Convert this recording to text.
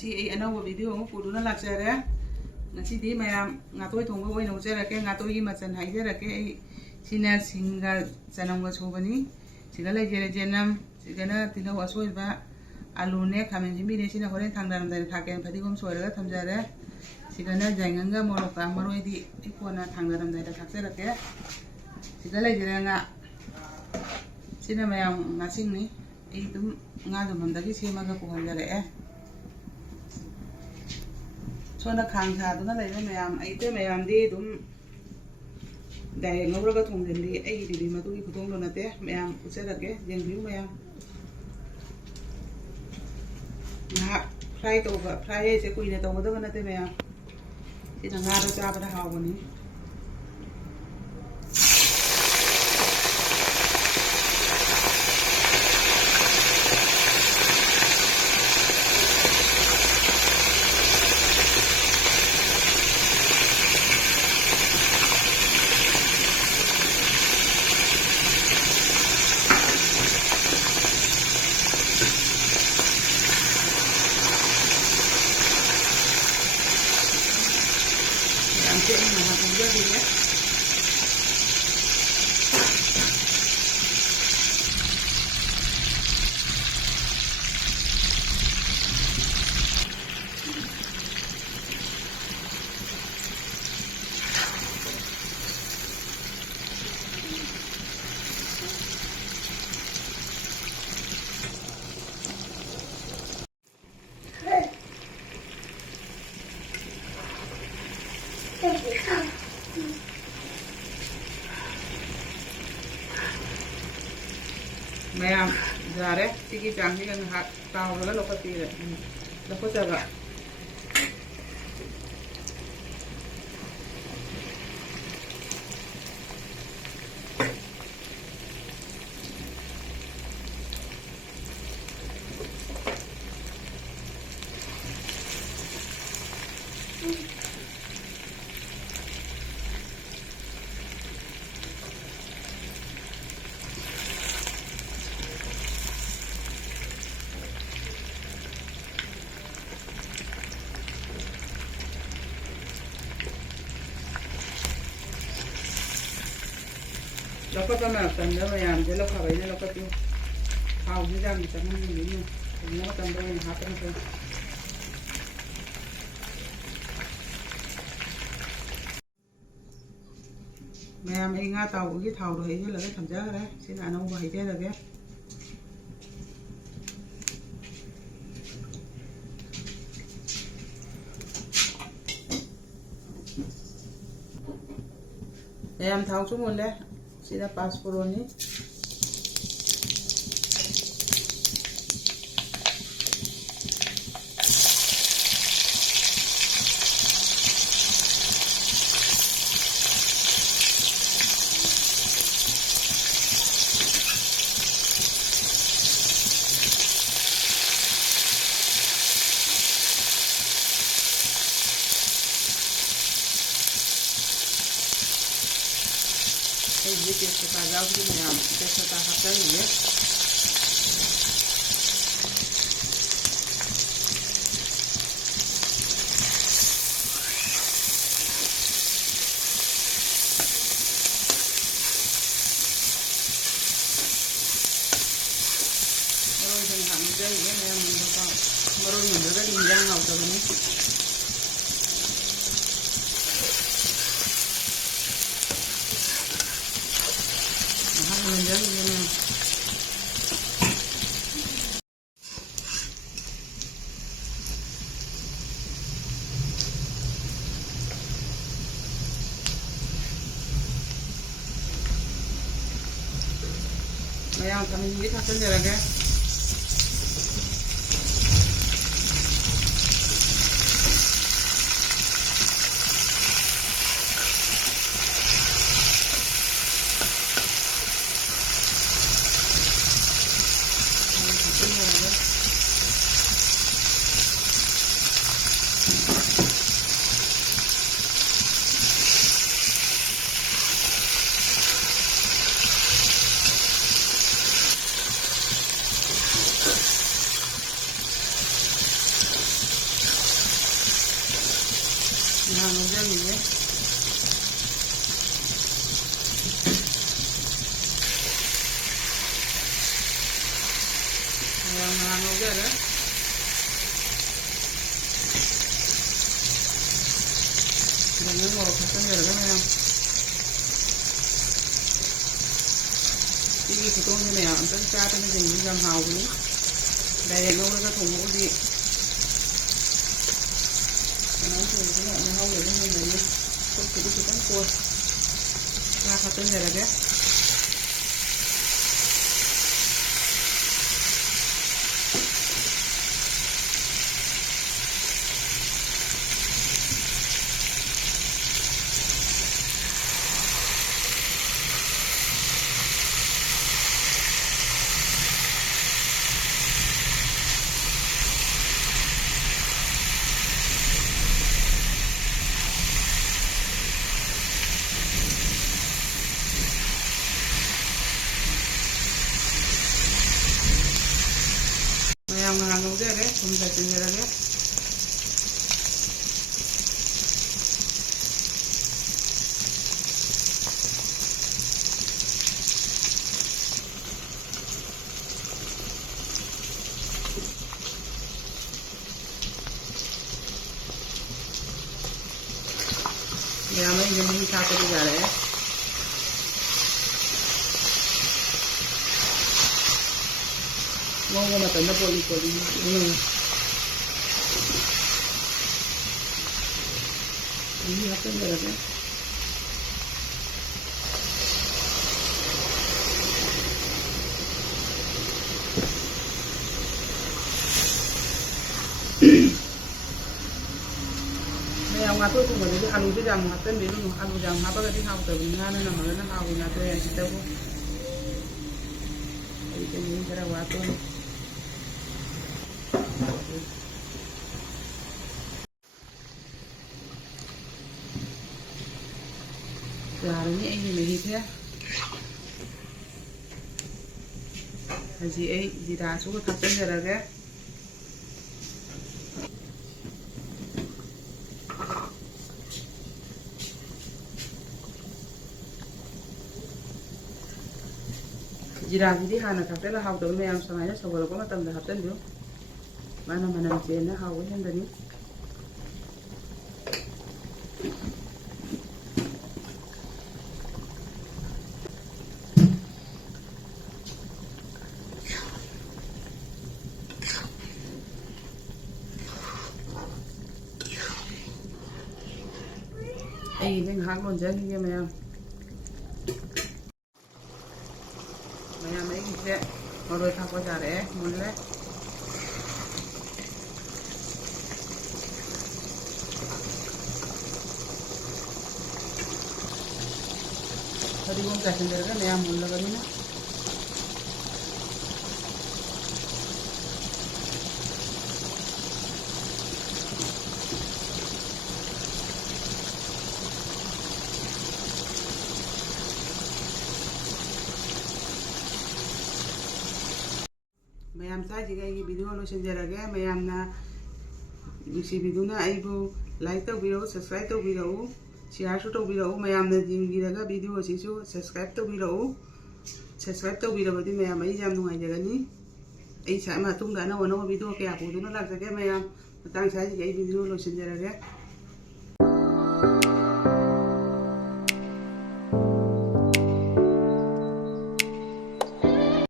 ngasi ai anau video mu puduna lakjare ngasi di mayam ngatoi thongba oina ujarake ngatoi gi machan haijarake ai sina singa chanamga chobani siga laijere jenam sigana tinau asoiba alu ne khamen jimbi ne sina horen thangdaram dai thake phadigom soiraga thamjare sigana jainganga moroka maroi di ikona thangdaram dai thakjarake siga laijere nga sina mayam ngasing ni ai dum nga dum hamdagi semaga puhanjare sona khang tha duna laiba mayam ai te mayam di dum dai ngoraga thongdendi ai di madu gi khutong lo nate mayam ucherake jengbiu mayam nga fry to ba fry se kuine to ba nate mayam sina nga ro cha ba hawani mayam jare sigi jangni kan ha taw ga lokati re lokojaga lokot ma tanda mayam je lokha bai ne lokot tu haw ji jam ta mun ni ni no tanda ni ha tan ko mayam ai nga taw gi thaw do he la ga thamja ra sin anau ba he je ra ge mayam thaw chu mon le sida passporoni ये paste का जाओ कि मैं paste का हटा लिए rồi thì hẳn chơi cái này mình đâu có rồi mình được cái điên giang ngầu rồi nhé mayam kami ini tak senjata ke? ꯉꯧꯖꯔꯦ ꯁꯤꯗ ꯃꯣꯔꯣꯛ ꯍꯥꯞꯆꯤꯟꯖꯔꯒ ꯃꯌꯥꯝ ꯁꯤꯒꯤ ꯈꯨꯊꯣꯡꯁꯦ ꯃꯌꯥꯝ ꯑꯝꯇꯪ ꯆꯥꯗꯅ ꯌꯦꯡꯕ ꯌꯥꯝ ꯍꯥꯎꯕꯅꯤ ꯗꯥꯏꯔꯦꯛ ꯉꯧꯔꯒ ꯊꯣꯡꯕꯕꯨꯗꯤ ꯀꯃꯥꯏꯅ ꯊꯣꯡꯕꯁꯤꯅ ꯃꯍꯥꯎ ꯂꯩꯕ ꯍꯦꯟꯕꯅꯤ ꯈꯨꯠꯁꯤꯗꯤ ꯈꯤꯇꯪ ꯉꯥ ꯍꯥꯞꯆꯤꯟꯖꯔꯒꯦ ꯃꯌꯥꯝ ꯉꯥꯏꯍꯥꯛ ꯉꯧꯖꯔꯦ ꯊꯨꯝ ꯆꯥꯏꯁꯤꯟꯖꯔꯒꯦ mẹ mấy nhân đi sao bây giờ đấy ngon mà tận nó bồi đúng không đi hết cái rồi đấy ông tôi cũng phải đi ăn cái dầm hạt tên đến luôn ăn cái dầm hạt cái hao từ mình nga nên là nó hao nhà tôi ăn đâu không cái gì cái đâu quá tôi giờ này anh thì mình thế gì ấy gì đã xuống cái cặp tên giờ là cái 지라기디 하나 갖다가 하고 매양 상하에 서버고 맞담다 합던요. 많은 제나 하고 했더니 에이 내 학원 전이게 매양 mấy cái mà rồi thao qua trả để muốn lấy tadi gua kasih mereka nih yang mulai kali ini mayam sajiga 이 비디오 로신저라게 mayam나 누시 비디오나 아이고 like tawbiro subscribe tawbiro share tawbiro mayamna jingiraga 비디오 sisu subscribe tawbiro subscribe tawbirabadi mayam ai jam nungaijagani ai sai ma tungda na wono video kaya puduna laksake mayam matang sajiga 이 비디오 로신저라게